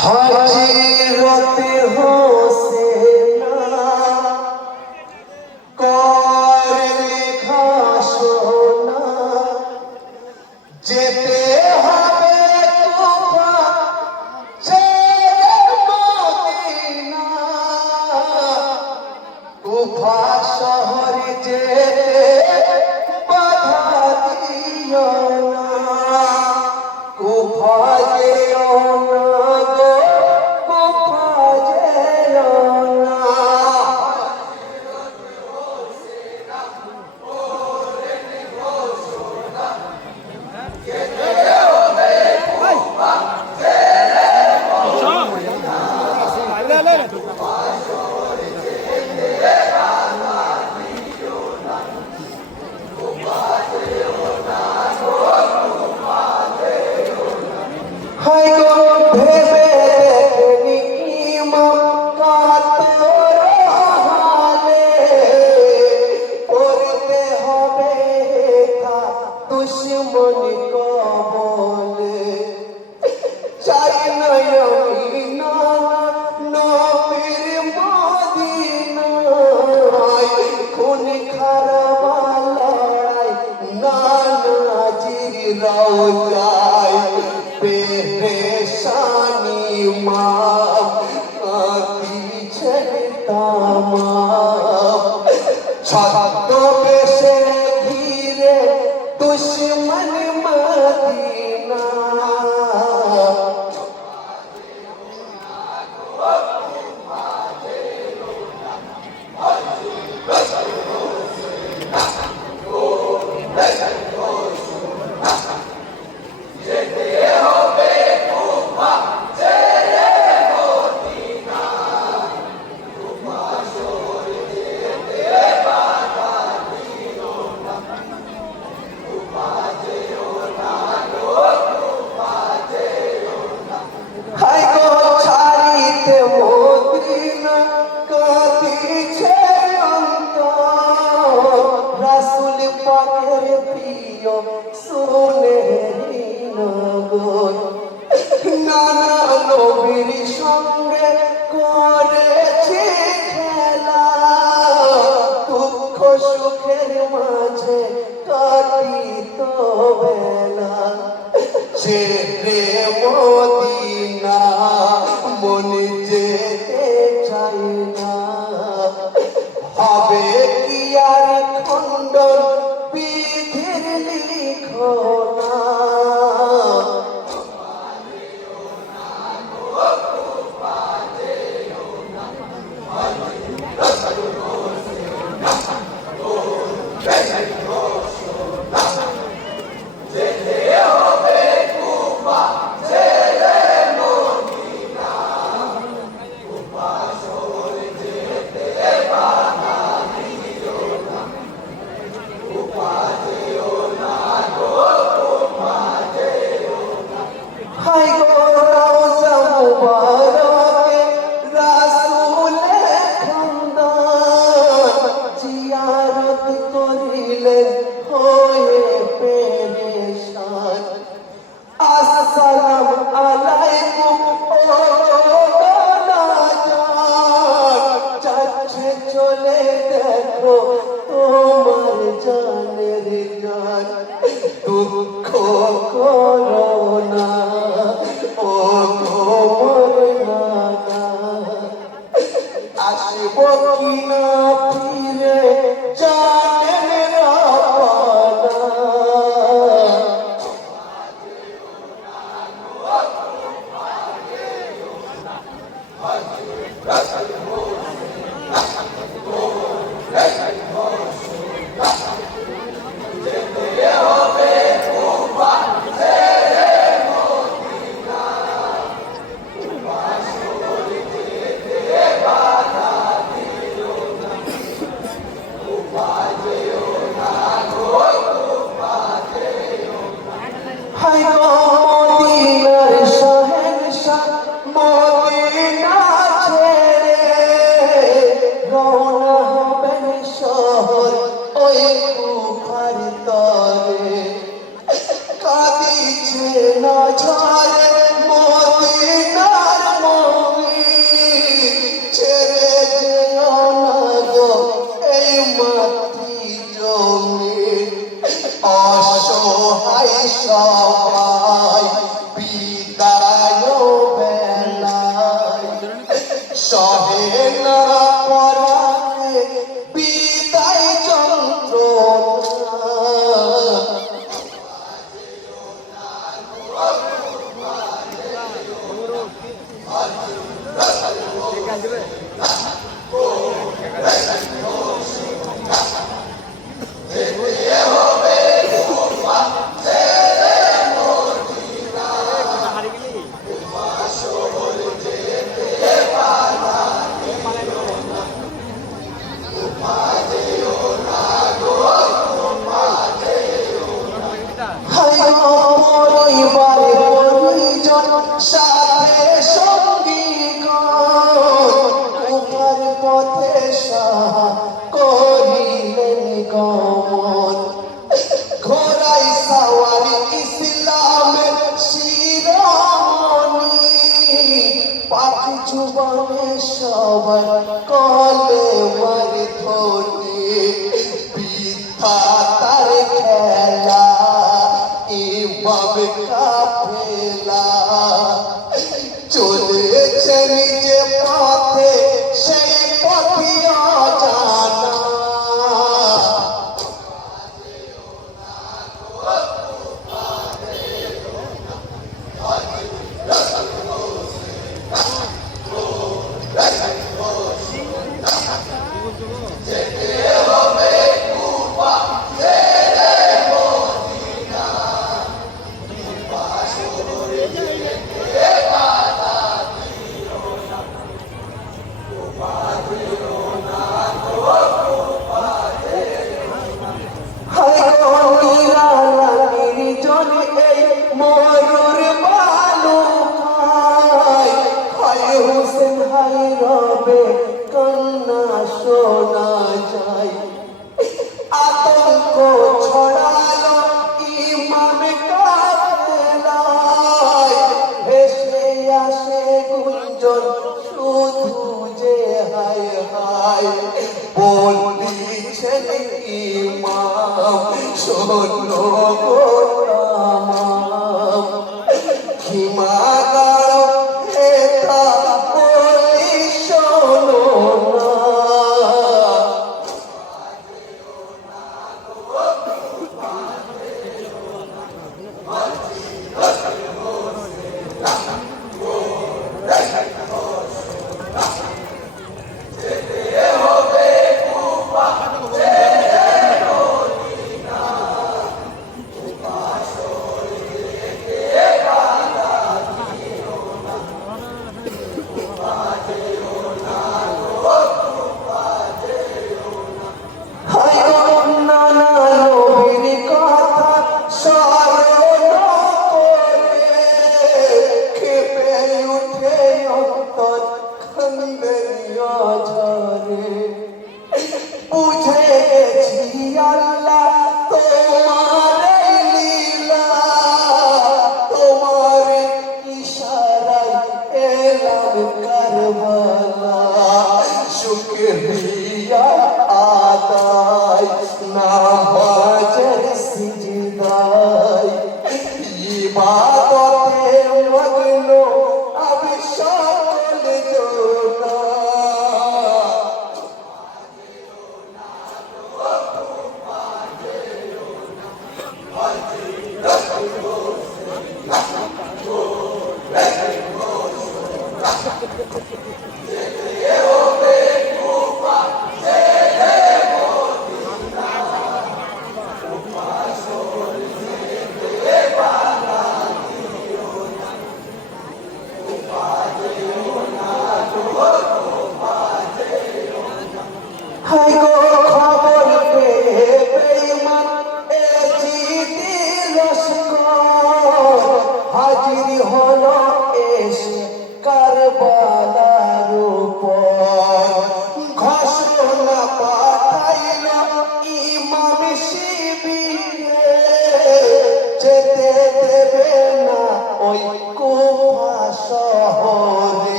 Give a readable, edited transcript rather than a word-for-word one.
হাজিরতে হোসেনা করে ঘোষণা যেতে হবে কুফা ছেড়ে মদিনা কুফা শহরে যেতে বাধা দিও না কুফা যেও না গো কুফা যেও না पेरेशानी माँ पीछे तमाम छतों पे से घिरे दुश्मन मदीना নানা নবীর সঙ্গে করেছি খেলা দুঃখ সুখের মাঝে কাটিত বেলা ছেড়ে মদিনা মনে যেতে চাই না হবে কি আর খণ্ডন বিধির গুহার তরে কাঁদিছে না ঝরে মদিনার মমি ছেড়ে যেও না গো এই মাটি জমি অসহায় সবাই বিদায় বেলায় সহে না পরাণে বিদায় যন্ত্রণা পরিবারে পরিজন সাথে সঙ্গী তোমার পথে সাহা করিলেন গমন ঘোড়াই সাওয়ারি ইসলামের শিরোমণি পাখি জুবানে সবার কলে মারে ধনি বৃদ্ধা তার খেলা এভাবে কাফেলা চলেছে নিজে পথে সেই পথই অজানা মরুর বালুকায় হায় হোসেন হায় রবে কান্না শোনা যায় আতঙ্ক ছড়ালো ইমাম কাফেলায় ভেসে আসে গুঞ্জন শুধু যে হায় হায় বলছেন ইমাম শোনো গো